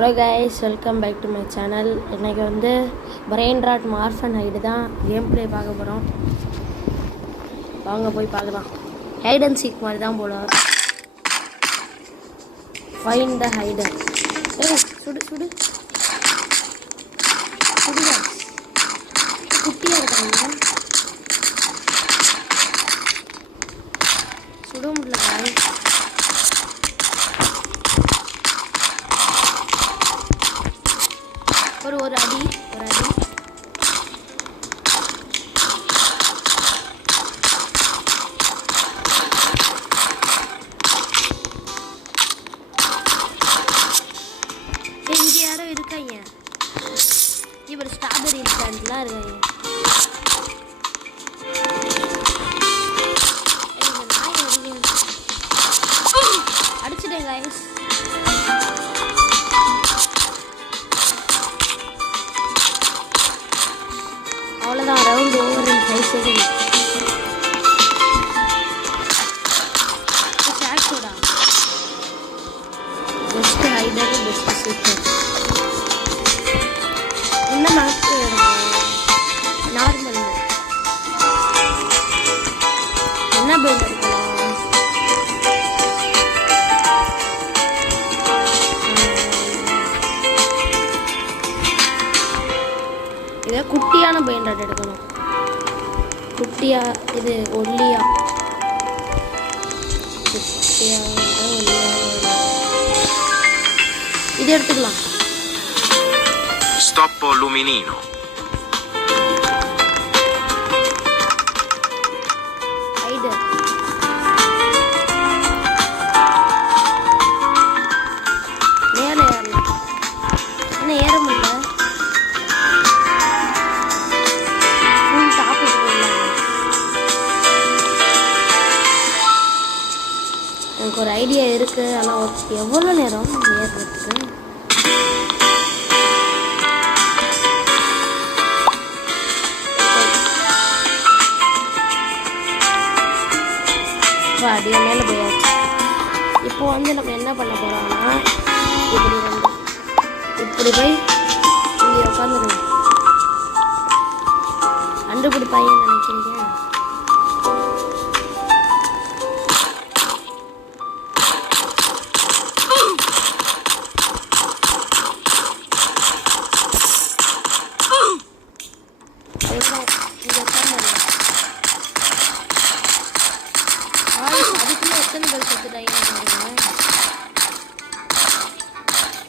Hello guys, welcome back to my channel. இன்றைக்கி வந்து brain rot morph and hide தான் game play பார்க்க போகிறோம். வாங்க போய் பார்க்கலாம். ஹைட் அண்ட் சீக் மாதிரி தான் போல. Find the hider. சுடு சுடு சுடுதா, குட்டியாக இருக்காங்க. சுட முடியல காய். ஒரு அடி இங்க யாரோ இருக்காங்க. இவர் ஸ்ட்ராபெரி ஸ்டாண்ட்லாம் இருக்காங்க. அடிச்சிட்டேன் கைஸ். அவ்வளோதான், ரவுண்ட் ஓவர் இன் 5 செகண்ட். ஷாக்டோடா பெஸ்ட் ஹைடர், பெஸ்ட் சீக்கர். என்ன மேட்ச் நார்மல் என்ன பில்ட் இருக்கலாம். இதை குட்டியான பெயிண்ட் எடுக்கணும். குட்டியா இது ஒல்லியா, குட்டியா ஒல்லியா இது எடுத்துக்கலாம். Stoppo luminino. ஹைடர் மேலே ஏறலாம். என்ன ஏற முடியல. எனக்கு ஒரு ஐடியா இருக்கு, ஆனால் எவ்வளோ நேரம் ஏறுறதுக்கு. அடியா மேலே போயாச்சு. இப்போ வந்து நம்ம என்ன பண்ண போறோம்னா, இப்படி போய் இங்கே உட்காந்துருவோம். கண்டுபிடிப்பாங்கன்னு நினைக்கிறேன்.